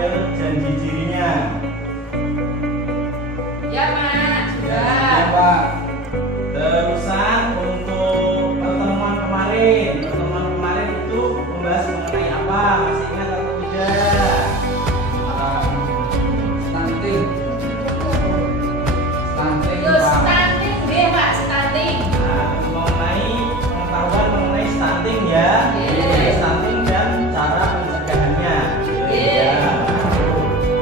tabel janji dirinya. Ya, Mak. Sudah. Ya, Pak. Terusan untuk pertemuan kemarin itu membahas mengenai apa? Masih ingat atau tidak? Stunting. Stunting, Yo, Pak. stunting deh, Pak. Stunting. Nah, mengenai pengetahuan mengenai stunting ya. Yes. Stunting dan cara pencegahannya. Yes. Ya.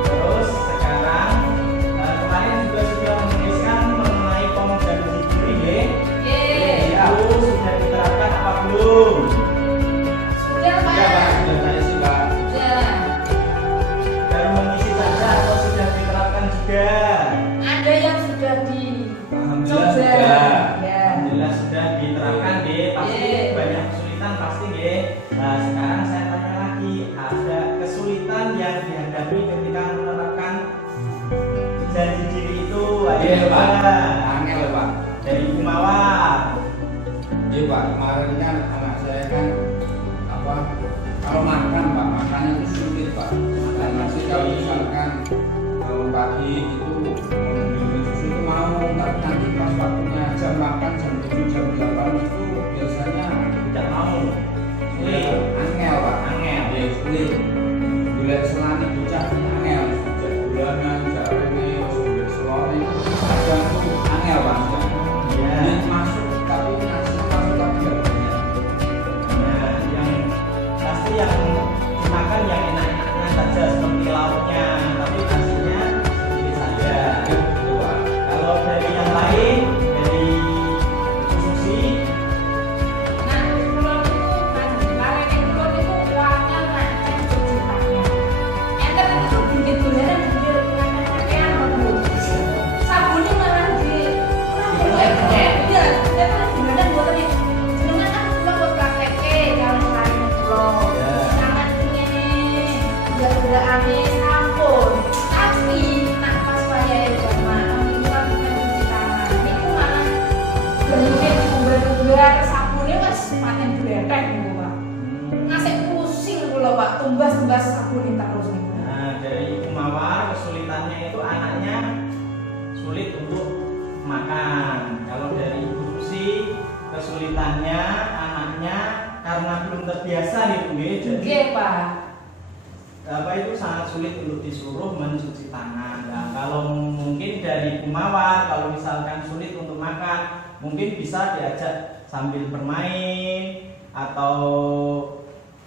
Terus sekarang kemarin juga sudah menuliskan mengenai pemujaan diri ya. Yes. Itu sudah diterapkan apa belum? Sudah, Pak. Ya, Pak. Sudah saya sih, Pak. Sudah. Baru mengisi saja atau sudah diterapkan juga? Ada yang sudah di Alhamdulillah coba. sudah. Ya. Alhamdulillah sudah diterapkan deh. Pasti Yes. banyak kesulitan pasti deh. Nah sekarang saya tanya lagi, ada kesulitan yang dihadapi ketika menerapkan janji diri itu? Iya, Pak. Ada. Angel, Pak. Dari Ibu Mawar. Iya, Pak. Kemarin kan anak saya kan apa? Kalau makan, Pak, makannya itu sulit, Pak. Dan masih kalau misalkan pagi itu minum susu itu mau, tapi nanti pas waktunya jam makan jam 7 jam 8 itu biasanya Tidak mau. Sulit. angel, Pak. Angel. Ya, sulit. Bila selani bocah ini angel, sejak bulanan, sejak ini, sudah seloni, kadang tuh angel, Pak. Ya. Ini masuk, tapi nasi masuk tapi nggak banyak. Nah, yang pasti yang dimakan yang enak-enaknya saja seperti lauknya, tapi nasinya sedikit saja. Gitu, Pak. Kalau dari yang lain, dari Susi, Nah, kulon itu kan kemarin yang kulon itu uangnya ngacak ciptanya. Enter itu dikit dolaran dikit pakaian mau sabunnya malah di iya, saya kan sebenarnya buat ini. Sebenarnya kan kulon buat praktek kalau kemarin kulon. Ya. Sangat ini gula amis ampun. Tapi nak pas saya jamaah itu kan bukan cuci tangan. Itu malah bentuknya bubar-bubar sabunnya mas panen bledek gitu Pak. Ngasih pusing kula Pak, tumbas-tumbas sabun terus niku. nah dari Ibu Mawar kesulitannya itu anaknya sulit untuk makan. Kalau dari Ibu Susi kesulitannya anaknya karena belum terbiasa nih Bu, jadi Nggih Pak. apa itu sangat sulit untuk disuruh mencuci tangan. Nah, kalau mungkin dari Ibu Mawar, kalau misalkan sulit untuk makan, mungkin bisa diajak sambil bermain atau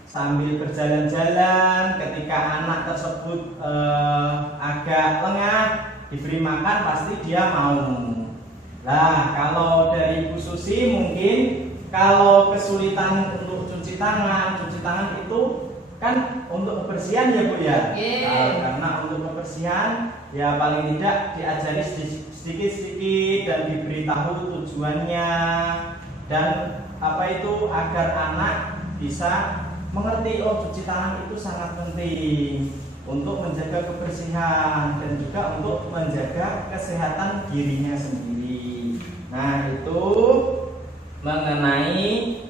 sambil berjalan-jalan. Ketika anak tersebut agak lengah, diberi makan pasti dia mau. Nah, kalau dari Ibu Susi mungkin kalau kesulitan untuk cuci tangan itu kan untuk kebersihan ya Bu ya. Yeah. Karena untuk kebersihan ya paling tidak diajari sedikit-sedikit dan diberitahu tujuannya dan apa itu agar anak bisa mengerti oh cuci tangan itu sangat penting untuk menjaga kebersihan dan juga untuk menjaga kesehatan dirinya sendiri. Nah itu mengenai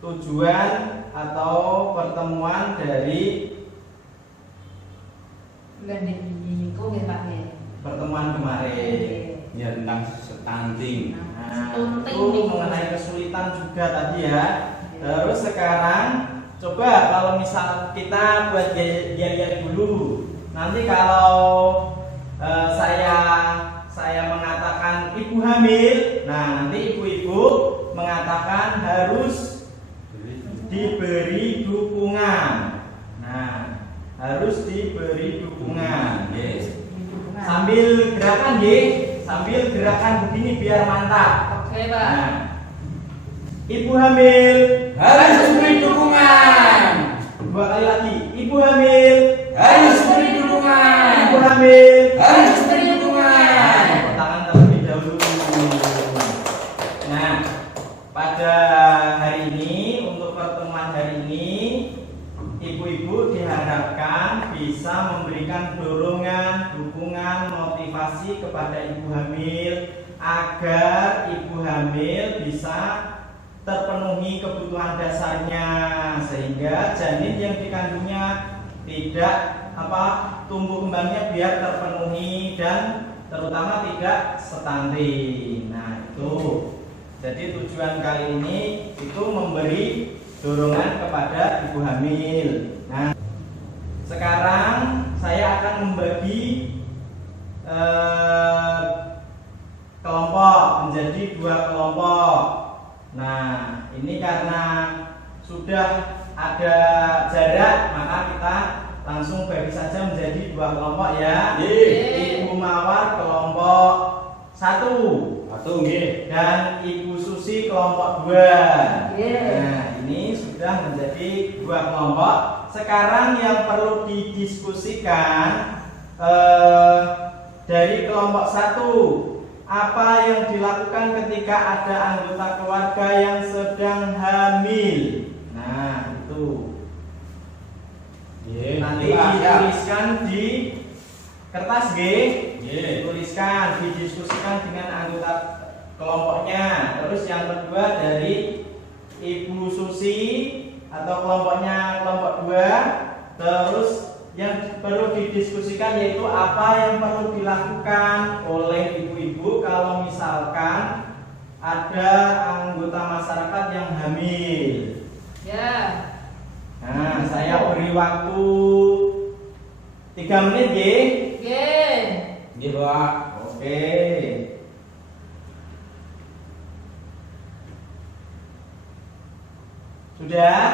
tujuan atau pertemuan dari Bulan ini kok nggih Pak ya. pertemuan kemarin. Ya tentang stunting. Nah, Stunting itu nih. mengenai kesulitan juga tadi ya. Terus sekarang coba kalau misal kita buat lihat dulu. Nanti kalau saya mengatakan ibu hamil, nah nanti ibu-ibu mengatakan harus diberi dukungan. Nah, harus diberi dukungan. Yes. Sambil gerakan nggih, sambil gerakan begini biar mantap. Oke Pak. Nah, ibu hamil Harus diberi dukungan. dua kali lagi. Ibu hamil Harus diberi dukungan. ibu hamil. Harus diberi dukungan. Tepuk tangan terlebih dahulu. Nah, pada hari ini untuk pertemuan hari ini ibu-ibu diharapkan bisa memberikan dorongan, dukungan, motivasi kepada ibu hamil agar ibu hamil bisa terpenuhi kebutuhan dasarnya sehingga janin yang dikandungnya tidak tumbuh kembangnya biar terpenuhi dan terutama tidak stunting. Nah, itu. Jadi tujuan kali ini itu memberi dorongan kepada ibu hamil. Nah, sekarang saya akan membagi kelompok menjadi 2 kelompok. Nah, ini karena sudah ada jarak, maka kita langsung bagi saja menjadi 2 kelompok ya. Ibu Mawar kelompok 1 dan Ibu Susi kelompok 2. Nah, ini sudah menjadi 2 kelompok. Sekarang yang perlu didiskusikan dari kelompok 1, apa yang dilakukan ketika ada anggota keluarga yang sedang hamil. Nah, itu nanti dituliskan di kertas G, dituliskan, didiskusikan dengan anggota kelompoknya. Terus yang kedua dari Ibu Susi atau kelompoknya kelompok 2. Terus yang perlu didiskusikan yaitu apa yang perlu dilakukan oleh ibu-ibu kalau misalkan ada anggota masyarakat yang hamil. Ya. Nah, saya beri waktu 3 menit, Pak. Oke. Sudah?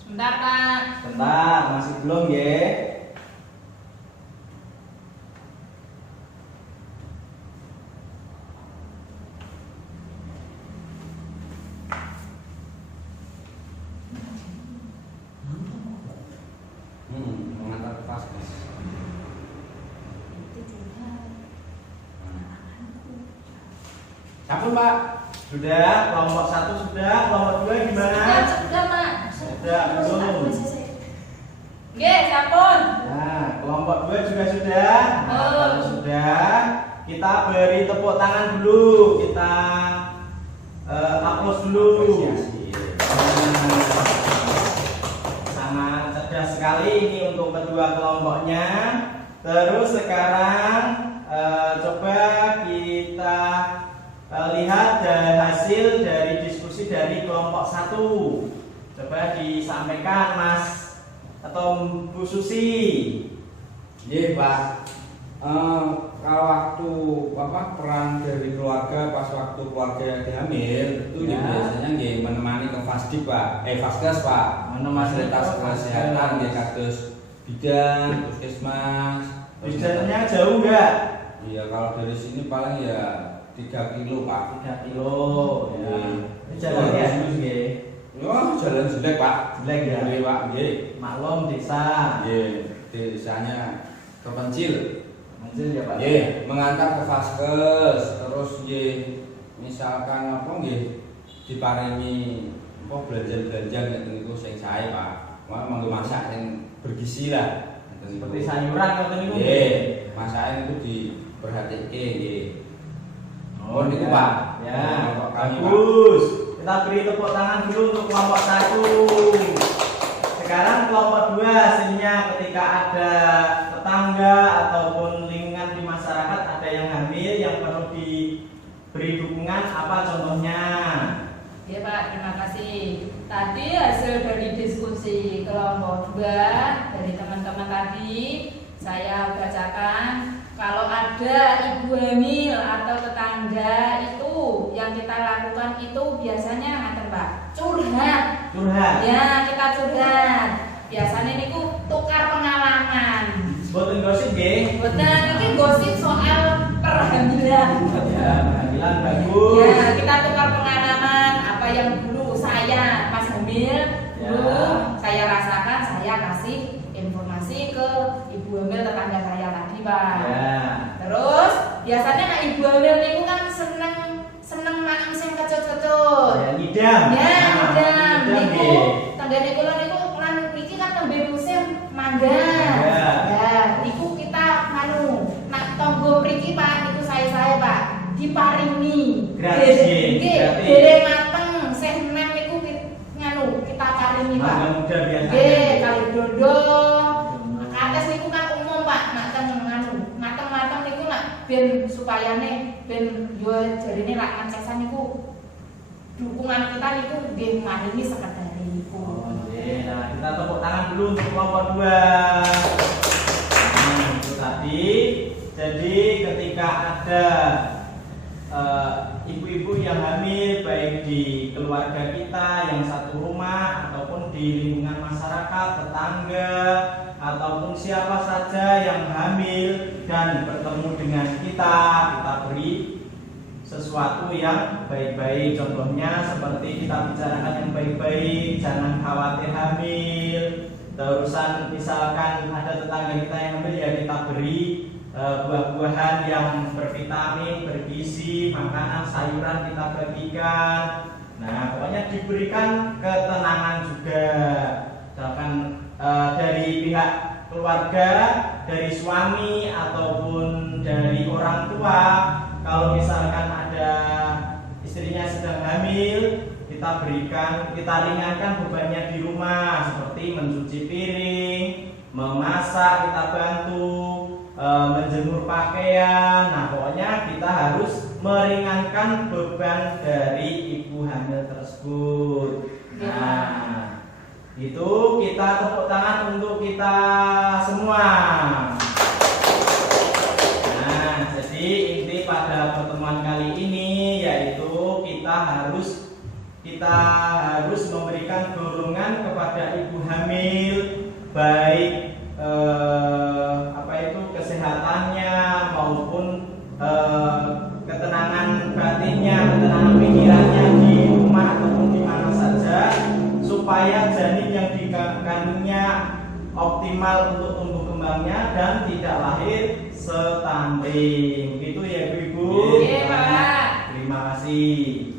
Sebentar, Pak. Bentar, masih belum ya? Mengantar ke vaskes. Sampun, Pak. Sudah, kelompok 1 sudah, kelompok 2 gimana? Sudah, Pak. Sudah, belum. Nggih, sampun. Nah, kelompok 2 juga sudah. Nah, Oh. kalau sudah, kita beri tepuk tangan dulu. Kita upload dulu. Nah, sangat cerdas sekali ini untuk kedua kelompoknya. Terus sekarang coba kita lihat hasil dari diskusi dari kelompok 1. Coba disampaikan Mas atau Bu Susi. Iya, Pak. Kalau waktu peran dari keluarga pas waktu keluarga hamil itu Ya. biasanya menemani ke vaskes, Pak. Menemani fasilitas ke kesehatan vaskes. kados bidan, puskesmas. Bidannya jauh enggak? Iya, kalau dari sini paling ya 3 kilo, Pak. 3 kilo ya. Iya. Jalan ya terus nggih. Wah, jalan jelek, Pak. Jelek ya. Nggih, Pak, nggih. Maklum desa. Nggih, desanya terpencil. Hasil ya, Pak. Nggih, mengantar ke vaskes, terus nggih misalkan diparingi belanja-belanja niku sing sae, Pak. Monggo masak sing bergizi lah. Seperti sayuran ngoten niku. Nggih, masakan itu diperhatike nggih. Oh, niku, ya. Pak. Ya, Kelompok kami, Pak. bagus. Kita beri tepuk tangan dulu untuk kelompok 1. Sekarang kelompok 2 hasilnya ketika ada tetangga ataupun lingkungan di masyarakat ada yang hamil yang perlu diberi dukungan, apa contohnya? Ya, Pak, terima kasih. Tadi hasil dari diskusi kelompok 2 dari teman-teman tadi saya bacakan. Kalau ada ibu hamil atau tetangga itu yang kita lakukan itu biasanya ngaten, Pak, curhat. Curhat. Ya, kita curhat. Biasanya niku tukar pengalaman. Boten gosip nggih. Boten iki gosip soal perhamilan. Ya, kehamilan bagus. Ya, kita tukar pengalaman apa yang dulu saya pas hamil, dulu saya rasakan, saya kasih informasi ke ibu hamil tetangga saya tadi, Pak. Ya. Terus biasanya nek ibu hamil niku kan seneng makan sing kecut-kecut. Ya, ngidam. Ya, Nah, ngidam niku. nggih. Tanggane kula niku lan niki kan tembe musim mangga. Ya. Ya, niku kita nak tonggo mriki, Pak, niku saya Pak, diparingi. Gratis, nggih, Nggih, gratis. dereng mateng sing nem niku kita paringi, Pak. Mangga muda biasa. Nggih, kali dodol ben supayane ben yo jarine lak kancasan niku dukungan kita niku nggih maringi sekedar niku. Oh, nggih. Nah, kita tepuk tangan dulu untuk kelompok 2. Itu tadi. Jadi ketika ada ibu-ibu yang hamil baik di keluarga kita yang satu rumah ataupun di lingkungan masyarakat, tetangga ataupun siapa saja yang hamil dan bertemu dengan kita beri sesuatu yang baik-baik. Contohnya seperti kita bicarakan yang baik-baik, jangan khawatir hamil. Terusan misalkan ada tetangga kita yang hamil, ya kita beri buah-buahan yang bervitamin, bergizi, makanan, sayuran kita bagikan. Nah, pokoknya diberikan ketenangan juga. Misalkan dari pihak keluarga, dari suami ataupun dari orang tua, kalau misalkan ada istrinya sedang hamil, kita berikan, kita ringankan bebannya di rumah seperti mencuci piring, memasak kita bantu, menjemur pakaian. Nah, pokoknya kita harus meringankan beban dari ibu hamil tersebut. Nah, itu kita tepuk tangan untuk kita semua. Nah, jadi inti pada pertemuan kali ini yaitu kita harus memberikan dorongan kepada ibu hamil, baik kesehatannya maupun ketenangan batinnya, ketenangan pikirannya di rumah ataupun di mana saja, supaya janin yang dikandungnya optimal untuk tumbuh kembangnya dan tidak lahir stunting. Begitu ya Ibu-ibu. Iya, Pak. Terima kasih.